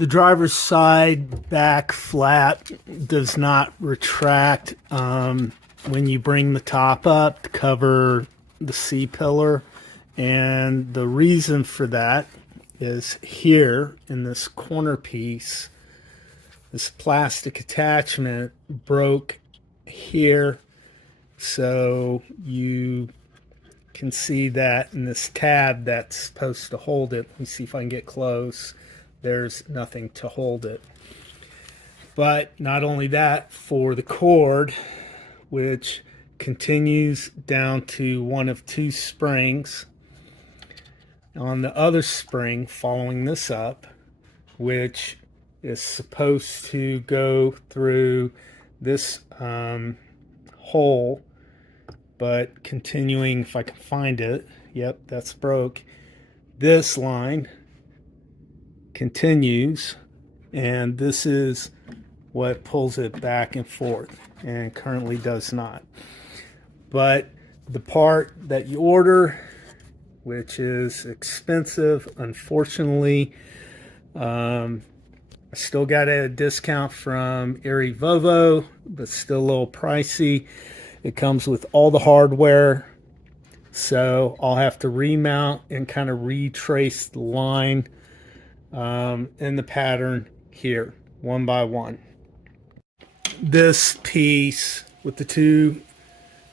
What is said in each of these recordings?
The driver's side back flap does not retract when you bring the top up to cover the C-pillar, and the reason for that is here in this corner piece, this plastic attachment broke here, so you can see that in this tab that's supposed to hold it. Let me see if I can get close. There's nothing to hold it. But not only that, for the cord, which continues down to one of two springs, on the other spring following this up, which is supposed to go through this hole, but continuing, if I can find it, yep, that's broke. This line continues, and this is what pulls it back and forth, and currently does not. But the part that you order, which is expensive, unfortunately, I still got a discount from Erie Volvo, but still a little pricey. It comes with all the hardware, so I'll have to remount and kind of retrace the line in the pattern here, one by one. This piece with the two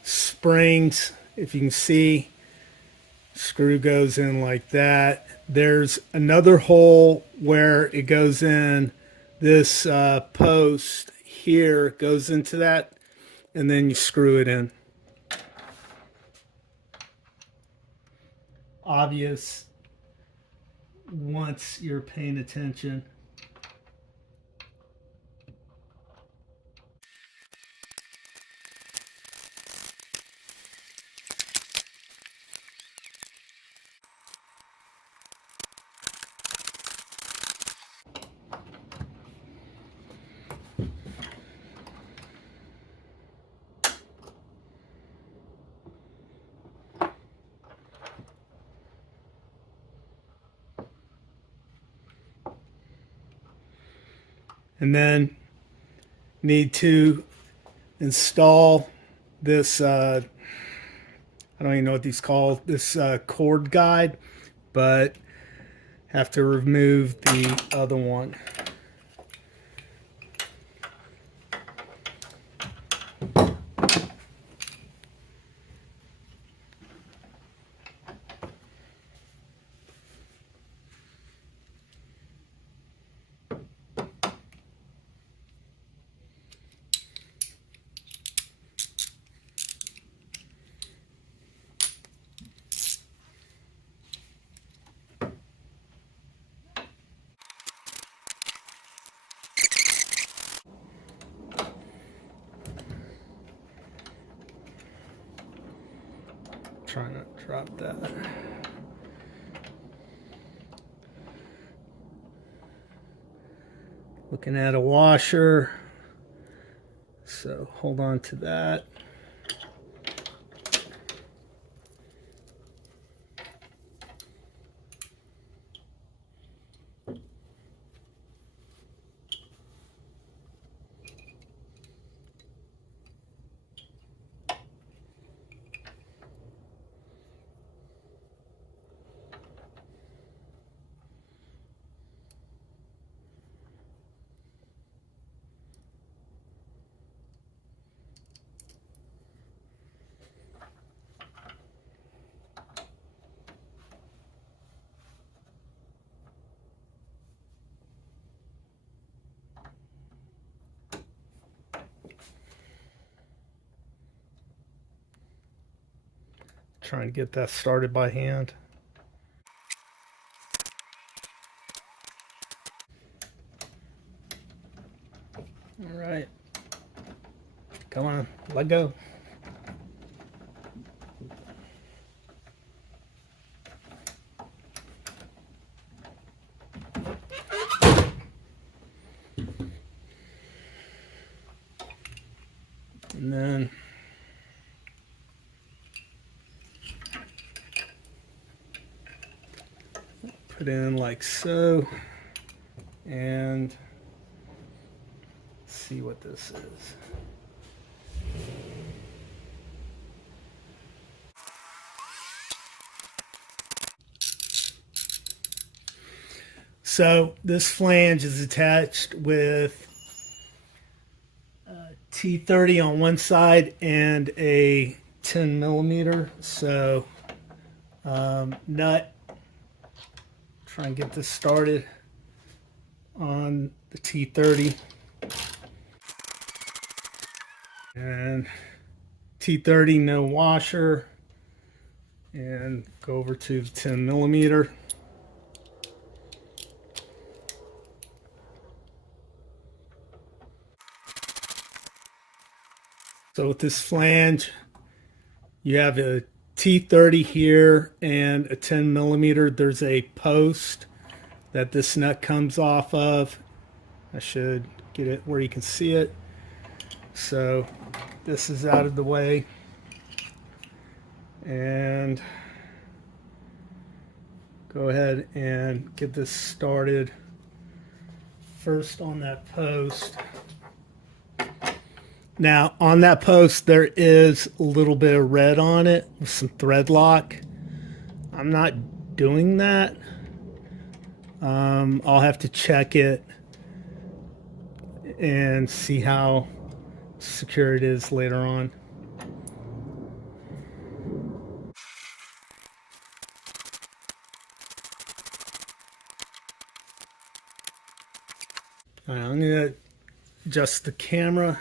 springs, if you can see, screw goes in like that. There's another hole where it goes in. This post here goes into that, and then you screw it in. Obvious once you're paying attention. And then need to install this, I don't even know what these call, this cord guide, but have to remove the other one. Trying not to drop that. Looking at a washer, so hold on to that. Trying to get that started by hand. All right, come on, let go. And then put in like so. and see what this is. So this flange is attached with T30 on one side and a 10 millimeter. So nut, try and get this started on the T30. And T30 no washer, and go over to the 10 millimeter. So with this flange, you have a T30 here and a 10 millimeter. There's a post that this nut comes off of. I should get it where you can see it. So this is out of the way. And go ahead and get this started. First on that post. Now on that post there is a little bit of red on it with some thread lock. I'm not doing that. I'll have to check it and see how secure it is later on. All right, I'm going to adjust the camera.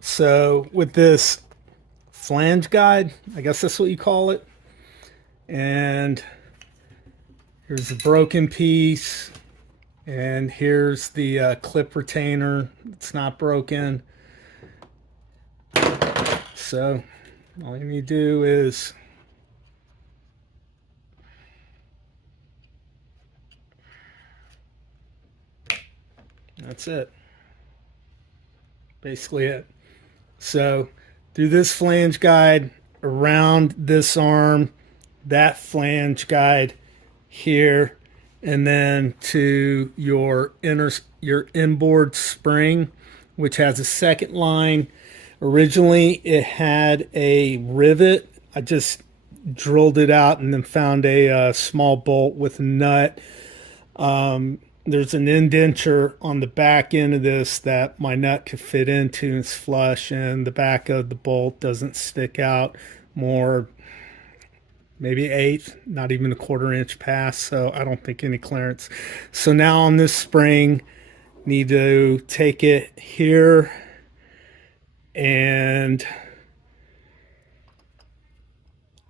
So with this flange guide, I guess that's what you call it, and here's a broken piece, and here's the clip retainer. It's not broken. So all you need to do is that's it. Basically it. So through this flange guide, around this arm, that flange guide here, and then to your inboard spring, which has a second line. Originally it had a rivet. I just drilled it out and then found a small bolt with a nut. There's an indenture on the back end of this that my nut could fit into. It's flush, and the back of the bolt doesn't stick out more, maybe 1/8, not even a 1/4 inch past, so I don't think any clearance. So now on this spring, need to take it here and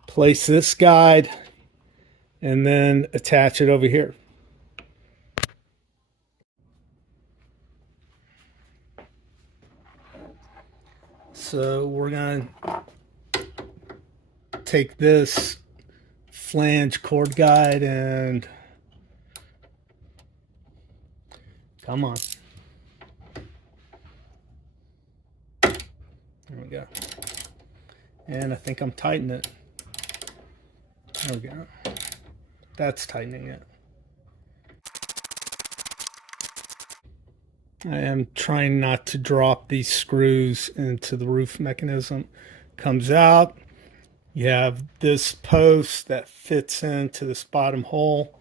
place this guide and then attach it over here. So we're going to take this flange cord guide and come on. There we go. And I think I'm tightening it. There we go. That's tightening it. I am trying not to drop these screws into the roof mechanism. Comes out. You have this post that fits into this bottom hole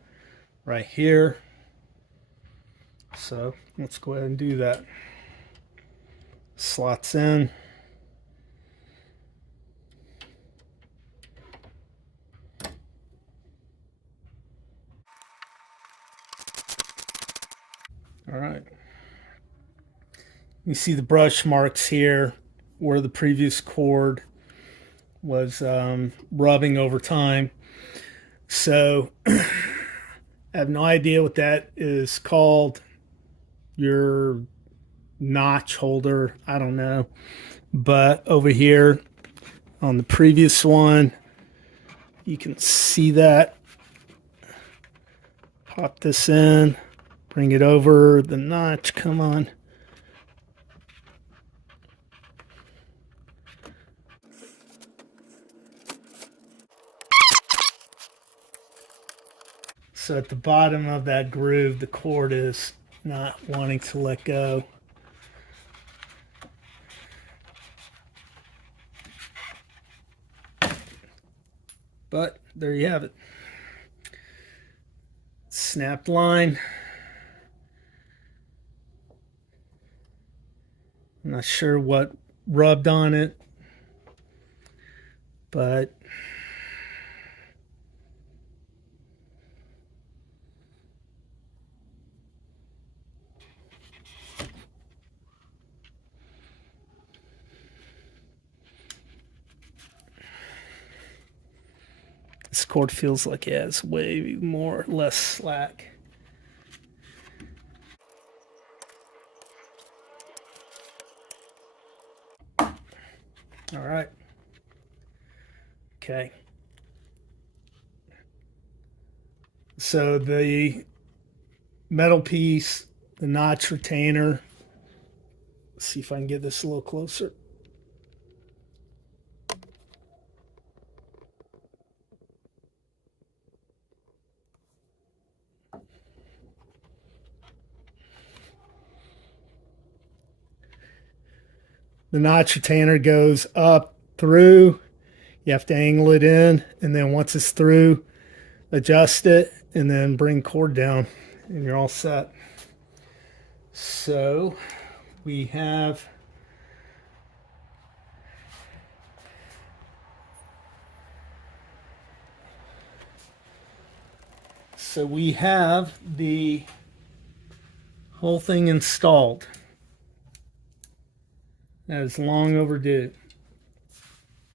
right here. So let's go ahead and do that. Slots in. All right. You see the brush marks here where the previous cord was rubbing over time. So I have no idea what that is called. Your notch holder, I don't know. But over here on the previous one, you can see that. Pop this in, bring it over the notch, come on. So at the bottom of that groove, the cord is not wanting to let go. But there you have it. Snapped line. I'm not sure what rubbed on it, but this cord feels like it has way more less slack. All right. Okay. So the metal piece, the notch retainer. Let's see if I can get this a little closer. The notch retainer goes up through. You have to angle it in, and then once it's through, adjust it, and then bring cord down, and you're all set. So we have the whole thing installed. That is long overdue.